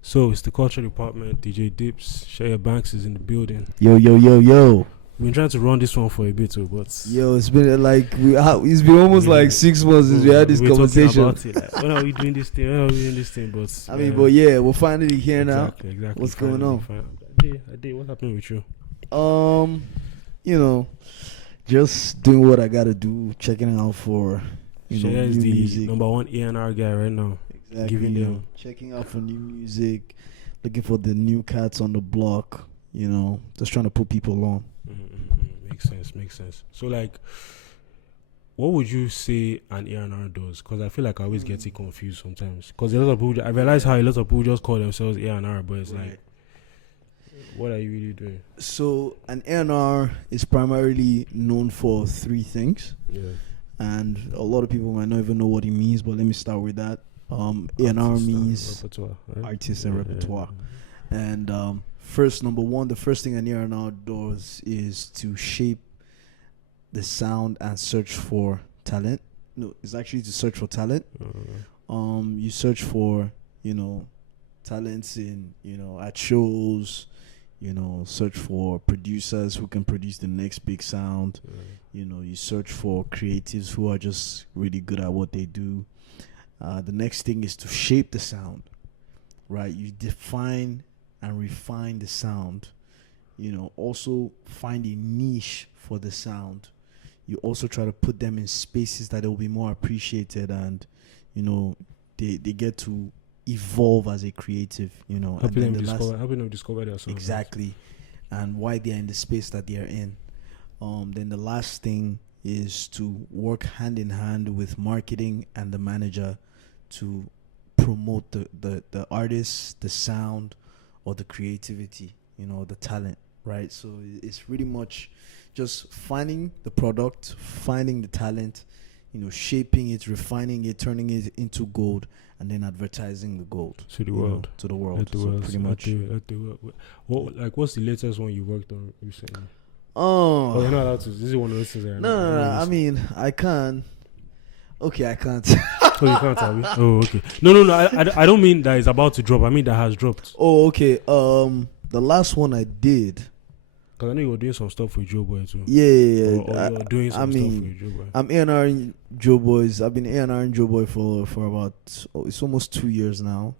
So it's the culture department. DJ Dips, Sheye Banks is in the building. Yo. We've been trying to run this one for a bit, but Yo, it's been it's been almost like 6 months since we had this conversation. About it, like, when are we doing this thing? But but yeah, we're finally here now. Exactly. What's going on? I did. What happened with you? Just doing what I gotta do, checking out for Sheye new is the music. number one A&R guy right now. Exactly, giving them checking out for new music, looking for the new cats on the block. Just trying to put people on. Makes sense. So, like, what would you say an A&R does? Because I feel like I always get it confused sometimes. Because a lot of people, I realize how a lot of people just call themselves A&R, but it's like, what are you really doing? So, an A&R is primarily known for 3 things. Yeah. And a lot of people might not even know what it means, but let me start with that. A&R means artist and repertoire. And the first thing an A&R does is to shape the sound and search for talent. No, it's actually to search for talent. You search for, talents in, at shows, search for producers who can produce the next big sound. You search for creatives who are just really good at what they do. The next thing is to shape the sound, right? You define and refine the sound. Also find a niche for the sound. You also try to put them in spaces that will be more appreciated, and they get to evolve as a creative. Helping them discover their sound. Exactly, and why they are in the space that they are in. Then the last thing is to work hand in hand with marketing and the manager to promote the artist, the sound, or the creativity, the talent, right? So it's really much just finding the product, finding the talent, shaping it, refining it, turning it into gold, and then advertising the gold to the world. Pretty much. What's the latest one you worked on recently? Oh, you're not allowed to. This is one of those things. No. I mean, I can. Okay, I can't. Oh, you can't tell me. Oh, okay. No. I don't mean that it's about to drop. I mean that has dropped. Oh, okay. The last one I did. Because I know you were doing some stuff with Joe Boy too. Yeah. Or you were doing some stuff with Joe Boy. I'm A&R in Joe Boys. I've been A&R in Joe Boy for about it's almost 2 years now.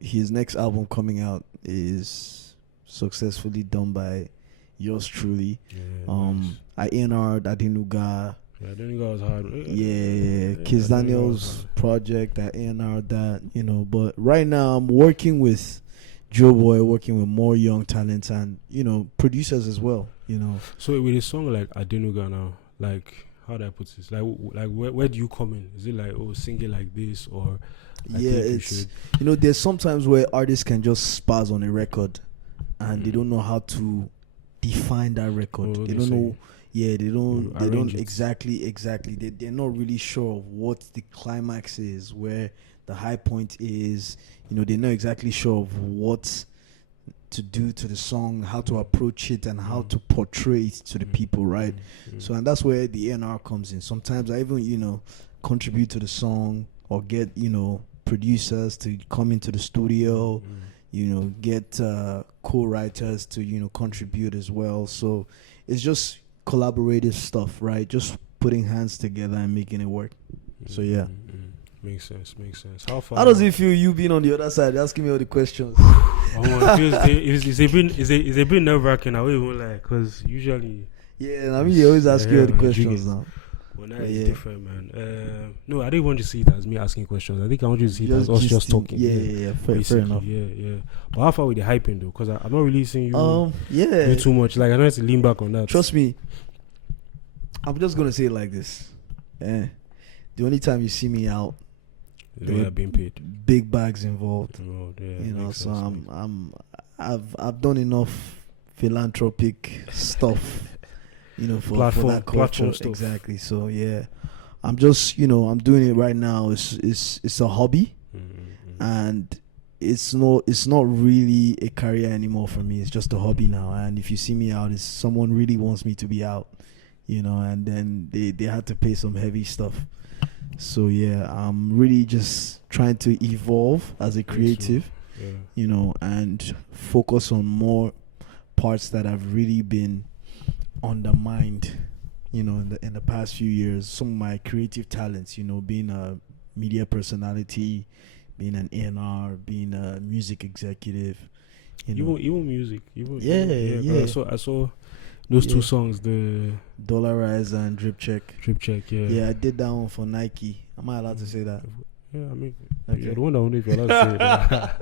His next album coming out is successfully done by yours truly. Nice. I A&R'd Adenuga. Yeah, Adenuga was hard. Yeah. Kiss Daniel's project. I A&R'd that. But right now I'm working with Joe Boy, working with more young talents and producers as well. So with a song like Adenuga now, like how do I put this? Like where do you come in? Is it like sing it like this or? It's there's sometimes where artists can just spaz on a record and they don't know how to define that record. They don't know. Yeah, they don't exactly. They're not really sure of what the climax is, where the high point is. They're not exactly sure of what to do to the song, how to approach it, and how to portray it to the people, right? So, and that's where the A&R comes in. Sometimes I even, contribute to the song or get, producers to come into the studio, get co-writers to, contribute as well. So it's just collaborative stuff, right? Just putting hands together and making it work. So, yeah. Makes sense. How does it feel you being on the other side asking me all the questions? It's a bit nerve-wracking. I won't even lie, because usually... Yeah, I mean, you always ask you all the questions now. Well, now it's different, man. No, I didn't want you to see it as me asking questions. I think I want you to see it as us just talking. Yeah. Fair enough. Yeah. But how far with the hyping, though? Because I'm not really seeing you do too much. Like, I don't have to lean back on that. Trust me. I'm just going to say it like this. The only time you see me out, they are being paid. Big bags involved. So I've done enough philanthropic stuff, for that platform stuff. Exactly. So yeah, I'm just I'm doing it right now. It's a hobby, and it's not really a career anymore for me. It's just a hobby now. And if you see me out, it's someone really wants me to be out, and then they had to pay some heavy stuff. So yeah, I'm really just trying to evolve as a creative, and focus on more parts that have really been undermined, in the past few years. Some of my creative talents, being a media personality, being an A&R, being a music executive, even music, yeah. I saw those two songs, the Dollarize and Drip Check. Yeah, I did that one for Nike. Am I allowed to say that? Yeah, I mean, okay. You're the one that wonder if you're allowed to say that.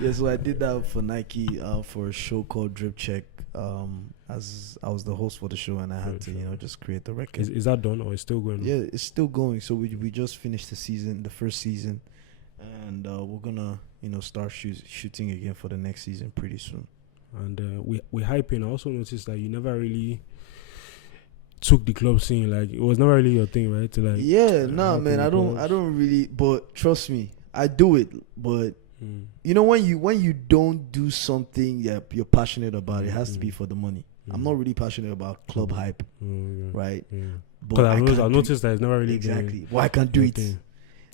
Yeah, so I did that for Nike for a show called Drip Check. As I was the host for the show, and I had to, just create the record. Is that done or is still going on? Yeah, it's still going. So we just finished the first season, and we're gonna start shooting again for the next season pretty soon. And we hyping. I also noticed that you never really took the club scene. Like, it was never really your thing, right? To like, man. I don't really. But trust me, I do it. But when you don't do something you're passionate about, it has to be for the money. I'm not really passionate about club hype, right? Because I've noticed that it's never really exactly. Well, I can't do it.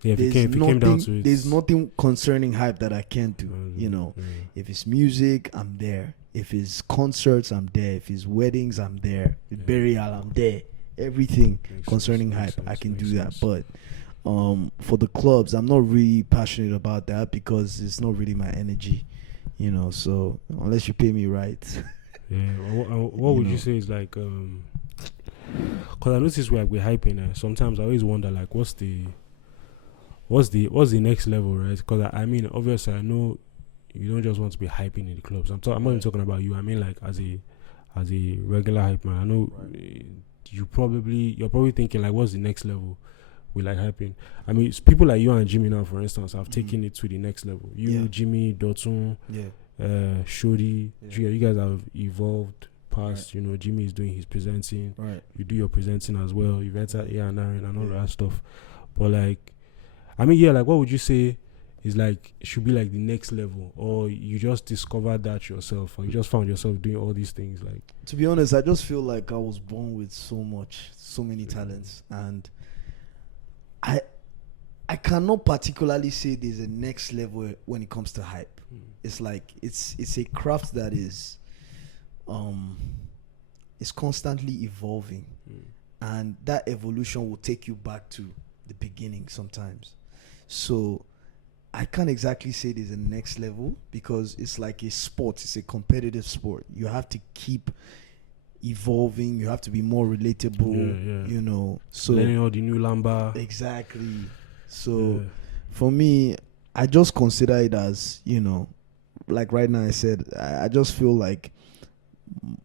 Yeah, if it came down to it, there's nothing concerning hype that I can't do. If it's music, I'm there. If it's concerts, I'm there. If it's weddings, I'm there. Burial, I'm there. Everything concerning hype, I can do that. But for the clubs, I'm not really passionate about that because it's not really my energy. So unless you pay me right. What would you say is like? Because I noticed we're hyping. Sometimes I always wonder, like, what's the next level, right? Because I mean, obviously, I know you don't just want to be hyping in the clubs. I'm not even talking about you. I mean, like, as a regular hype man, I know you're probably thinking, like, what's the next level with like hyping? I mean, it's people like you and Jimmy now, for instance, have taken it to the next level. Jimmy, Dotun, Shody, you guys have evolved past. Jimmy is doing his presenting. Right. You do your presenting as well. You've entered A&R and all that stuff. But like, I mean, like, what would you say is like should be like the next level, or you just discovered that yourself, or you just found yourself doing all these things? Like, to be honest, I just feel like I was born with so many talents, and I cannot particularly say there's a next level when it comes to hype. It's like it's a craft that is constantly evolving, and that evolution will take you back to the beginning sometimes. So I can't exactly say there's a next level because it's like a sport. It's a competitive sport. You have to keep evolving. You have to be more relatable. So learning all the new lamba. Exactly. So for me, I just consider it as, like right now I said, I just feel like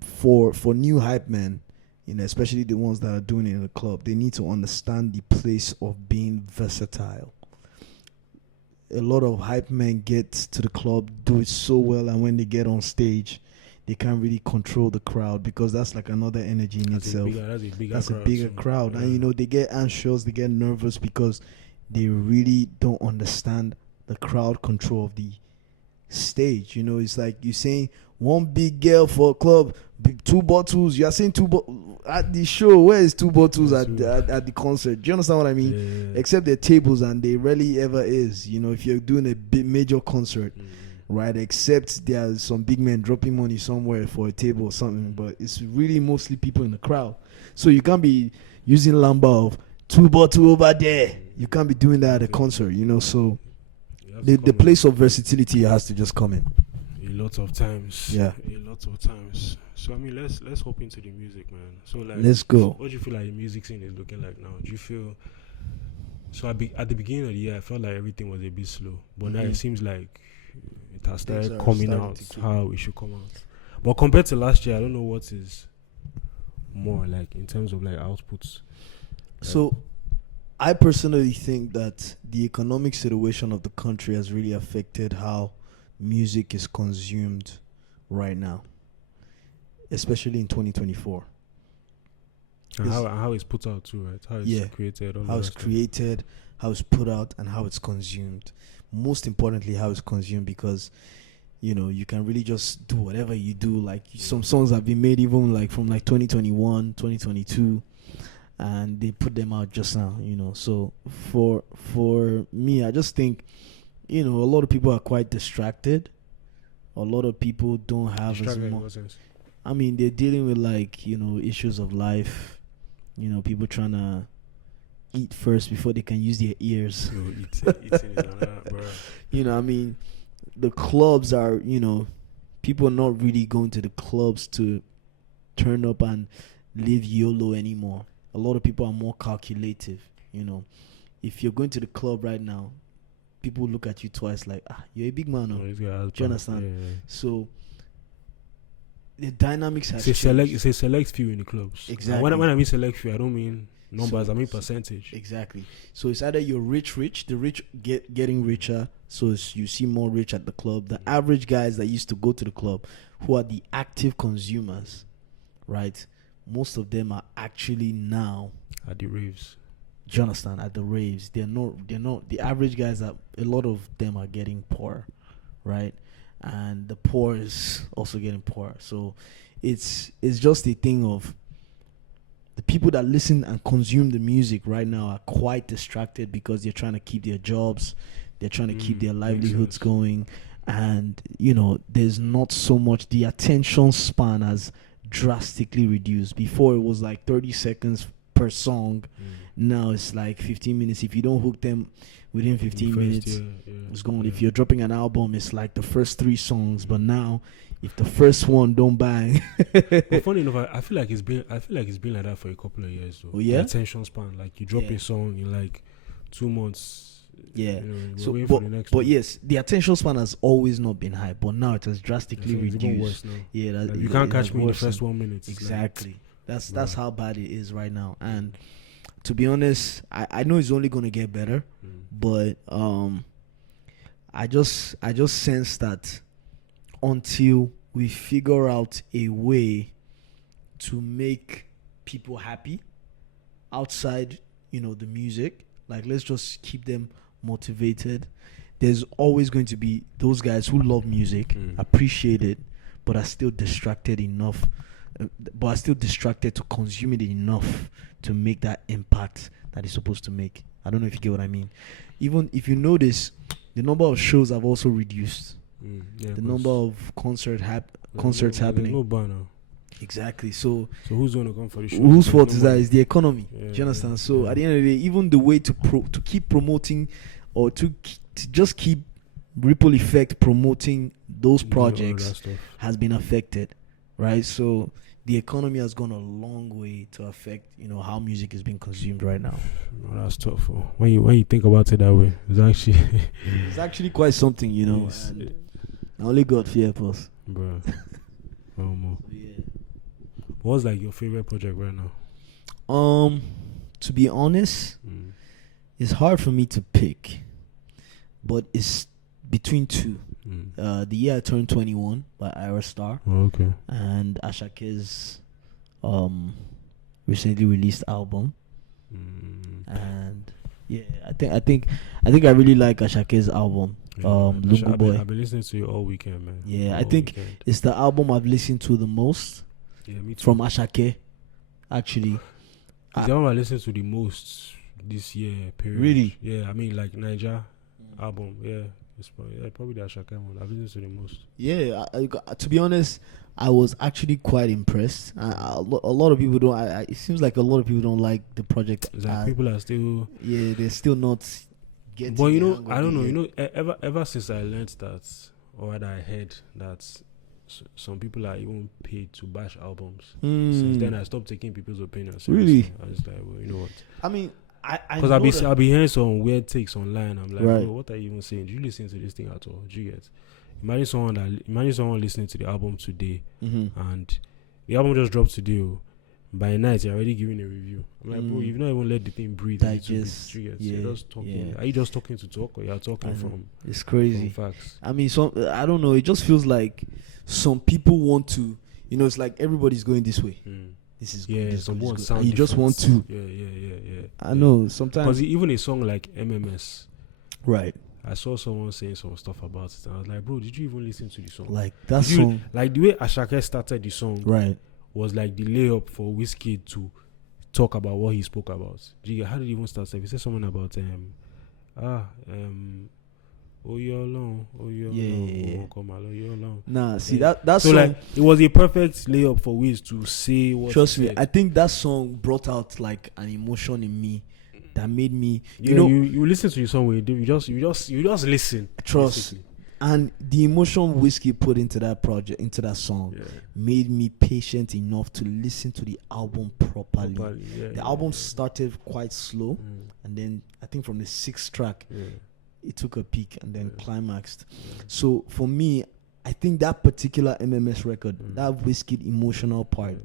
for new hype men, especially the ones that are doing it in the club, they need to understand the place of being versatile. A lot of hype men get to the club, do it so well, and when they get on stage, they can't really control the crowd because that's like another energy in itself. That's a bigger crowd. Yeah. And they get anxious, they get nervous because they really don't understand the crowd control of the stage. It's like you're saying one big girl for a club, 2 bottles. You are saying 2 bottles at the show. Where is 2 bottles at the concert? Do you understand what I mean? Yeah. Except they're tables, and they rarely ever is. If you're doing a big major concert, right? Except there's some big men dropping money somewhere for a table or something, but it's really mostly people in the crowd. So you can't be using lamba of 2 bottles over there. You can't be doing that at a concert. So the place of versatility has to just come in. A lot of times. Yeah. A lot of times. So I mean, let's hop into the music, man. So like, let's go. What do you feel like the music scene is looking like now? Do you feel? So at the beginning of the year, I felt like everything was a bit slow, but now it seems like it has started coming out how it should come out. But compared to last year, I don't know what is more like in terms of like outputs. So I personally think that the economic situation of the country has really affected how music is consumed right now, especially in 2024. And how it's put out too, right? How it's created. How it's created, how it's put out, and how it's consumed. Most importantly, how it's consumed, because you can really just do whatever you do. Like some songs have been made even like from like 2021, 2022. and they put them out just now. So for me, I just think, a lot of people are quite distracted. A lot of people don't have as much. I mean, they're dealing with issues of life. People trying to eat first before they can use their ears. I mean, the clubs are, people are not really going to the clubs to turn up and live YOLO anymore. A lot of people are more calculative. If you're going to the club right now, people look at you twice like, you're a big man. Do you understand? Yeah. So the dynamics has changed. It's a select few in the clubs. Exactly. When I mean select few, I don't mean numbers. I mean percentage. Exactly. So it's either you're rich, the rich getting richer, so you see more rich at the club. The average guys that used to go to the club, who are the active consumers, right? Most of them are actually now at the raves. Do you understand? At the raves, they're not the average guys. A lot of them are getting poor, right? And the poor is also getting poor. So it's just a thing of the people that listen and consume the music right now are quite distracted because they're trying to keep their jobs, they're trying to keep their livelihoods going, and there's not so much. The attention span has drastically reduced. Before it was like 30 seconds per song. Now it's like 15 minutes. If you don't hook them within 15 minutes, it's gone. If you're dropping an album, it's like the first 3 songs. But now, if the first one don't bang, but funny enough, I feel like it's been like that for a couple of years. Though. Oh yeah, the attention span. Like you drop a song in like 2 months. Yeah. But yes, the attention span has always not been high, but now it has drastically reduced. Yeah, you can't catch me in the first 1 minute. Exactly. That's how bad it is right now. And to be honest, I know it's only gonna get better, but I just sense that until we figure out a way to make people happy outside, the music, like let's just keep them motivated. There's always going to be those guys who love music, appreciate it, but are still distracted to consume it enough to make that impact that it's supposed to make. I don't know if you get what I mean. Even if you notice, the number of shows have also reduced. The number of concerts happening. No banner. Exactly. So who's going to come for the show? Whose fault is that? It's the economy. Do you understand? So at the end of the day, even the way to keep promoting or to just keep ripple effect promoting those projects has been affected, right? So the economy has gone a long way to affect, how music is being consumed right now. No, that's tough. When you think about it that way, it's actually quite something, and only God fear us, bro. What's like your favorite project right now? To be honest, it's hard for me to pick, but it's between 2. The Year I Turned 21 by Ira Star. Okay. And Ashake's recently released album. And yeah, I think I really like Ashake's album. Lungu Boy. I've been listening to it all weekend, man. Yeah, I think it's the album I've listened to the most. Yeah, me too. From Ashake, actually. It's the album I listened to the most this year period. Really? Yeah, I mean like Niger album. Yeah, it's probably the Ashake one I've listened to the most. Yeah, to be honest, I was actually quite impressed. A lot of people don't. It seems like a lot of people don't like the project. People are still. Yeah, they're still not getting. But I don't know. Ever since I learned that, or rather I heard that some people are even paid to bash albums. Since then, I stopped taking people's opinions. Really? I was like, well, you know what? I mean, because I'll be hearing some weird takes online. I'm like, bro, what are you even saying? Do you listen to this thing at all? Do you get? Imagine someone listening to the album today, and the album just dropped today. By night, you're already giving a review. I'm like, bro, you've not even let the thing breathe. Digest. You're just talking. Are you just talking to talk, or you're talking from? It's crazy. From facts. I mean, I don't know. It just feels like some people want to. It's like everybody's going this way. This is good. This is good. And you just want to. Yeah. I know sometimes. Because even a song like MMS, right? I saw someone saying some stuff about it, and I was like, bro, did you even listen to the song? Like that song, like the way Ashake started the song, right, was like the layup for Wizkid to talk about what he spoke about. How did he even start? He said something about oh you're alone, come along, you're alone. Nah, see that so song, like it was a perfect layup for Wiz to say what. Trust me, I think that song brought out like an emotion in me that made me, you listen to your song when you just listen. Trust. Basically. And the emotion Whiskey put into that project, into that song, made me patient enough to listen to the album properly. The album started quite slow, and then I think from the 6th track, it took a peak and then climaxed. So for me, I think that particular MMS record, that Whiskey emotional part,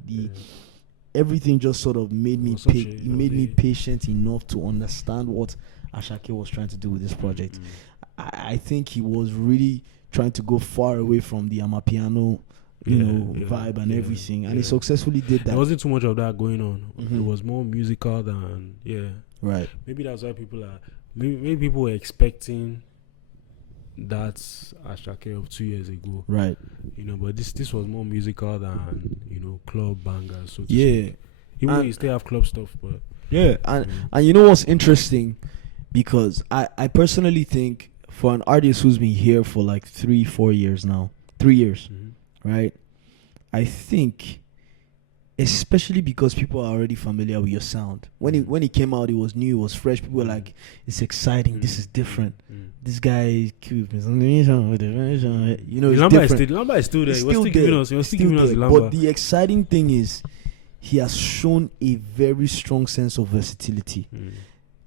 everything just sort of made me me patient enough to understand what Ashake was trying to do with this project. I think he was really trying to go far away from the Amapiano, vibe and everything, and he successfully did that. There wasn't too much of that going on. It was more musical than right. Maybe that's why people are. Maybe people were expecting that Ashake of 2 years ago, right? But this was more musical than club bangers. So even though you still have club stuff, but and you know what's interesting, because I personally think for an artist who's been here for like 3-4 years now, 3 years, right? I think, especially because people are already familiar with your sound. When it came out, it was new, it was fresh. People were like, "It's exciting. This is different. This guy is cute." It's different. The number is still there. He was still giving us the number. But the exciting thing is, he has shown a very strong sense of versatility.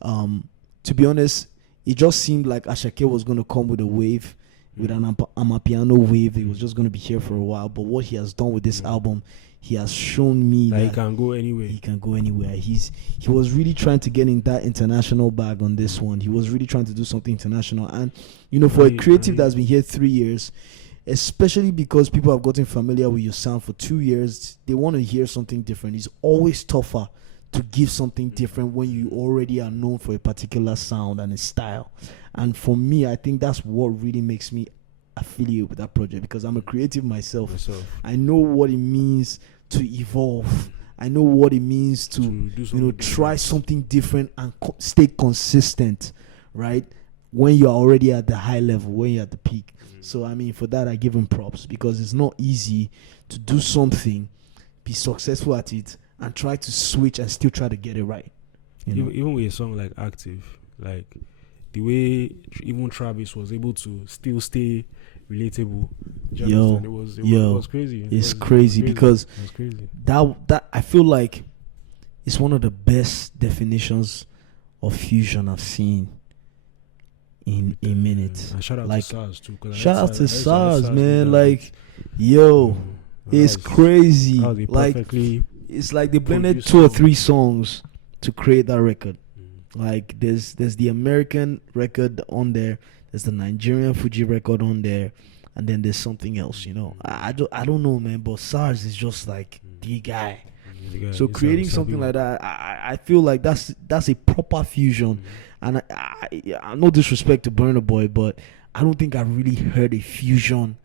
To be honest, it just seemed like Ashake was going to come with a wave, with an Amapiano wave. It was just going to be here for a while. But what he has done with this album, he has shown me that he can go anywhere. He can go anywhere. He was really trying to get in that international bag on this one. He was really trying to do something international. And, for a creative that's been here 3 years, especially because people have gotten familiar with your sound for 2 years, they want to hear something different. It's always tougher to give something different when you already are known for a particular sound and a style. And for me, I think that's what really makes me affiliate with that project, because I'm a creative myself. I know what it means to evolve. I know what it means to try something different and stay consistent, right? When you're already at the high level, when you're at the peak. So for that I give him props, because it's not easy to do something, be successful at it, and try to switch and still try to get it right. Even with a song like Active, like the way even Travis was able to still stay relatable. It was crazy. It's crazy because that I feel like it's one of the best definitions of fusion I've seen in a minute. And shout out to SARS too. Shout out to SARS, man. Like, it's crazy. Like, it's like they blended 2 or 3 songs to create that record. Like, there's the American record on there, there's the Nigerian Fuji record on there, and then there's something else. I don't know, man, but SARS is just like the guy. So creating something like that, I feel like that's a proper fusion. And I no disrespect to Burna Boy, but I don't think I really heard a fusion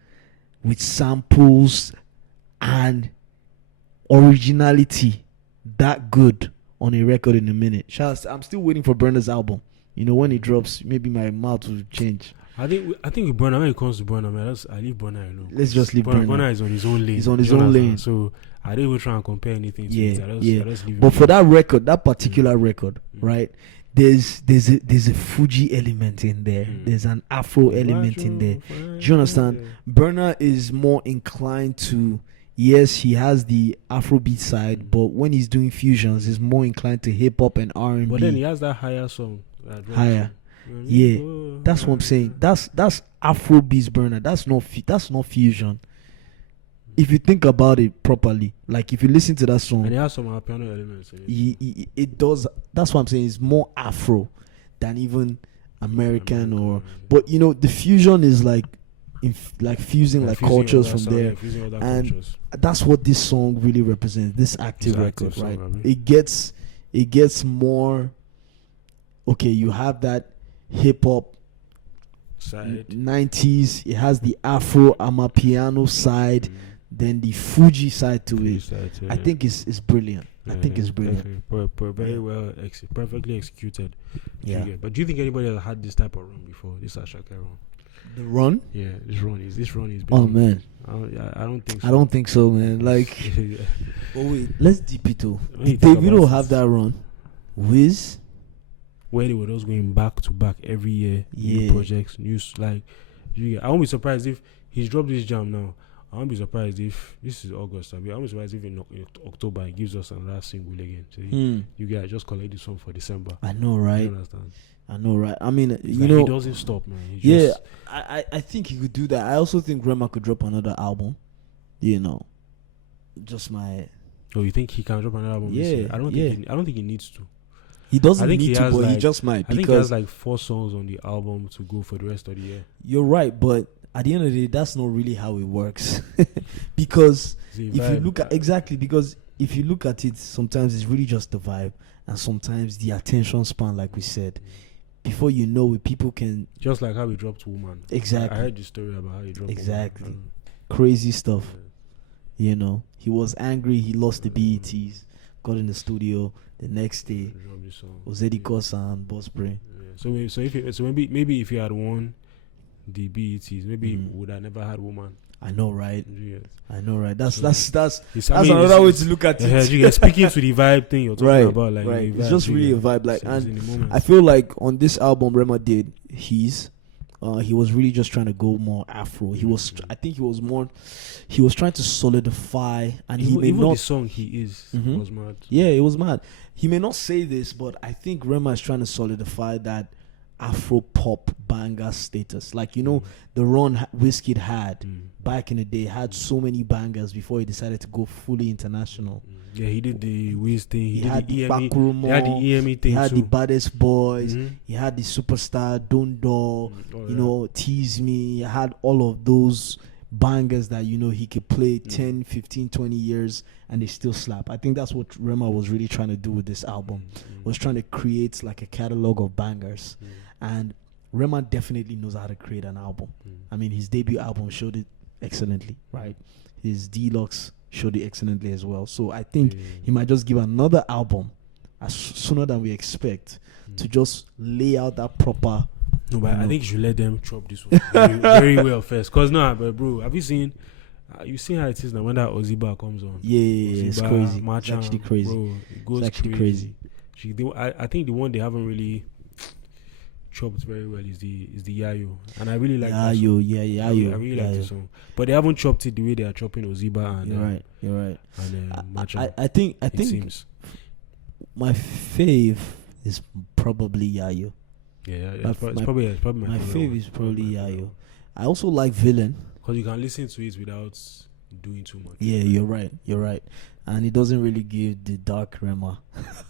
with samples and originality that good on a record in a minute. I'm still waiting for Burna's album. When it drops, maybe my mouth will change. I think with Burna, when it comes to Burna, man, I leave Burna alone. Let's just leave Burna. Burna is on his own lane. He's on his own lane. So I don't even try and compare anything to it. I just leave but for that record, that particular record, right? There's a Fuji element in there. There's an Afro element in there. Do you understand? Burna is more inclined to, yes, he has the Afrobeat side, but when he's doing fusions, he's more inclined to hip hop and R&B. But then he has that higher song. Higher. That's what I'm saying. That's Afrobeats Burna. That's not fusion. If you think about it properly, like if you listen to that song, and it has some piano elements. It does. That's what I'm saying. It's more Afro than even American or. But the fusion is like fusing like cultures from there, and cultures. That's what this song really represents. This active record, right? Song, it gets more. Okay, you have that hip hop side 90s. It has the Afro Amapiano side. then the Fuji side to it. I think it's brilliant. I think it's brilliant. Very well, perfectly executed. Yeah. But do you think anybody has had this type of run before? This Ashake run? The run? Yeah, this run is. Oh man, I don't think so. I don't think so, man. Like, oh wait, let's deep it too. Davido have that run. Wiz, where they were just going back to back every year, new projects, news. Like, I won't be surprised if he's dropped this jam now. I won't be surprised if this is August. I won't be surprised if in October he gives us another single again. So you guys just collect this one for December. I know, right? You understand? I know, right? I mean, he doesn't stop, man. I think he could do that. I also think Rema could drop another album. Just my. Oh, you think he can drop another album? Yeah, I don't think he needs to. He doesn't need to, but he just might. I think he has like 4 songs on the album to go for the rest of the year. You're right, but at the end of the day, that's not really how it works. Because if you look at it, sometimes it's really just the vibe, and sometimes the attention span, like we said. Before you know it, people can... Just like how he dropped Woman. Exactly. I heard the story about how he dropped Woman. Crazy stuff. Yeah. He was angry, he lost the BETs, got in the studio, the next day, Ozedi Kosa and Boss Brain. Yeah. So maybe if he had won the BETs, maybe he would have never had Woman. I know, right? Yes. I know, right? That's another way to look at it. Speaking to the vibe thing you're talking about, like right. It's just really a vibe, like, and I feel like on this album Rema did he was really just trying to go more Afro. He was trying to solidify, and even the song he was mad. Yeah, it was mad. He may not say this, but I think Rema is trying to solidify that Afro pop banger status. Like, the run Wizkid had back in the day had so many bangers before he decided to go fully international. Yeah, he did the Wiz thing. He had the EME. He had the EME thing. He had too. the Baddest Boys. He had the Superstar, Dondo, Tease Me. He had all of those bangers that, he could play 10, 15, 20 years and they still slap. I think that's what Rema was really trying to do with this album. Was trying to create like a catalog of bangers. And Rema definitely knows how to create an album. I mean, his debut album showed it excellently, right? His Deluxe showed it excellently as well. So I think he might just give another album sooner than we expect to just lay out that proper. No, but I think you should let them chop this one very well first. Cause but bro, have you seen? You've seen how it is now when that Oziba comes on. Yeah, it's crazy. Machan, it's actually crazy. Bro, it goes actually crazy. I think the one they haven't really chopped very well is the Yayo, and I really like Yayo. Yeah, Yayo. I really like the song, but they haven't chopped it the way they are chopping Oziba and You're right. And Machan. I think it seems my fave is probably Yayo. Yeah, it's probably my fave is probably Yayo. I also like Villain because you can listen to it without doing too much. Yeah, you're right. And it doesn't really give the dark Rema.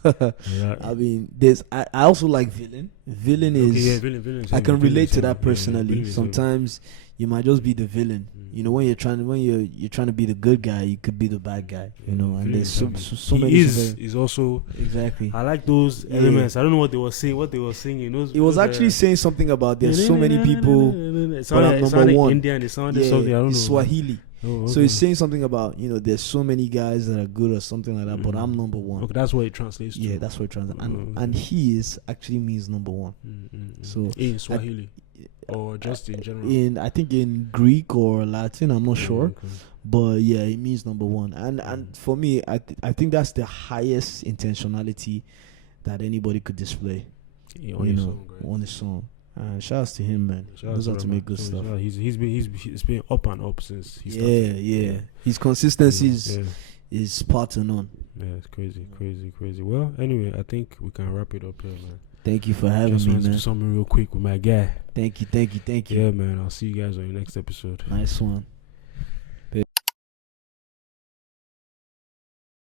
I mean, I also like Villain. Villain is Villain. I can relate to that personally. Sometimes you might just be the villain. When you're trying to be the good guy, you could be the bad guy. And there's so many. Is also exactly. I like those elements. I don't know what they were saying. It was actually saying something about there's so many people. But I'm number one. Indian. It sounded something. I don't know. Swahili. Oh, okay. So he's saying something about, there's so many guys that are good or something like that, but I'm number one. Okay, that's what it translates to. Yeah, that's what it translates. And he is actually means number one. So in Swahili or just in general? I think in Greek or Latin, I'm not sure. Okay. But yeah, it means number one. And for me, I think that's the highest intentionality that anybody could display. Yeah, on the song. Shout out to him, man. He knows how to make good stuff. He's been up and up since he started. Yeah. His consistency is part to none. Yeah, it's crazy. Well, anyway, I think we can wrap it up here, man. Thank you for having me, man. Just to do something real quick with my guy. Thank you. Yeah, man. I'll see you guys on the next episode. Nice one.